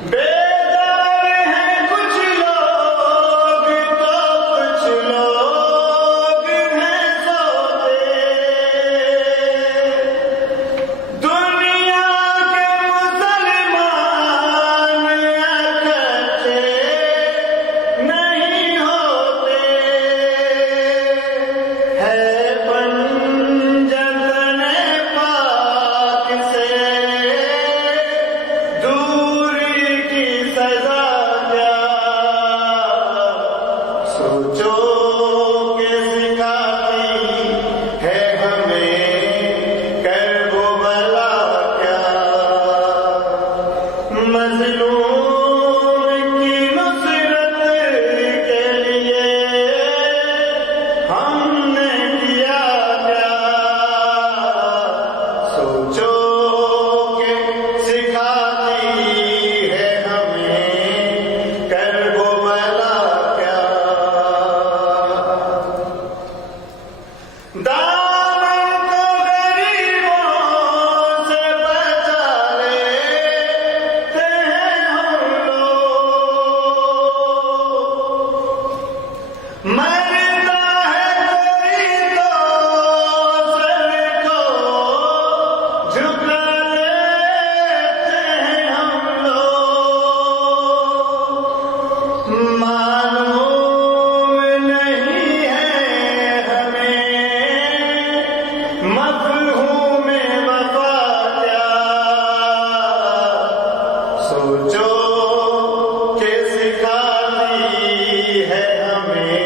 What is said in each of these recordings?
बेजार हैं कुछ लोग तो कुछ लोग हैं सोते। दुनिया के मुसलमान इकट्ठे नहीं होते। है पंजतने पाक से दूरी की सजा क्या। सोचो के सिखाती है हमें कर्ब भला क्या। मजलूम की नुसरत के लिए हमने किया क्या। सोचो के सिखाती है हमें कर्ब भला क्या। दानों को गरीबों से बचा लेते हैं हम लोग। मरता है कोई तो सर को झुका लेते हैं हम लोग। मालूम नहीं है हमें मफ़हूम वफ़ा क्या। सोचो के सिखाती है हमें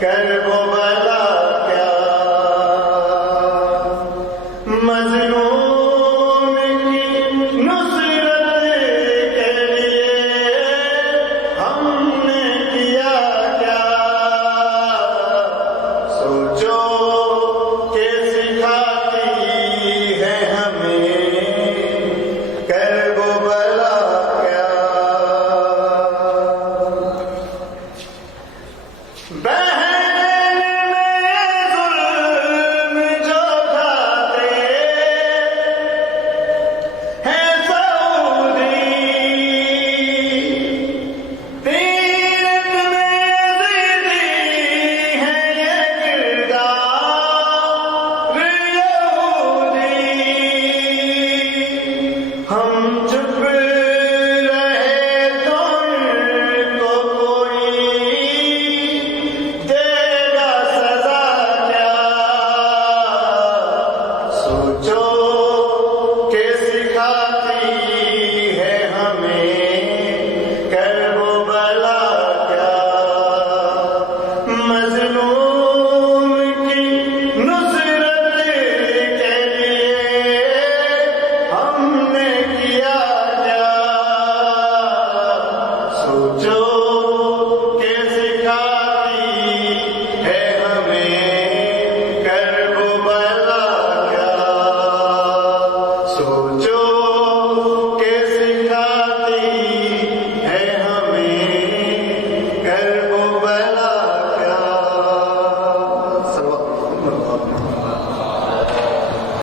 कर्ब भला क्या। मज़लूम की नुसरत के लिए हमने किया क्या। सोचो के सिखाती है हमें कर्ब भला क्या। बहन में जुल्म जो खाते हैं सऊदी। तीरथ में ज़िद्दी है ये किरदार यहूदी। हम झुक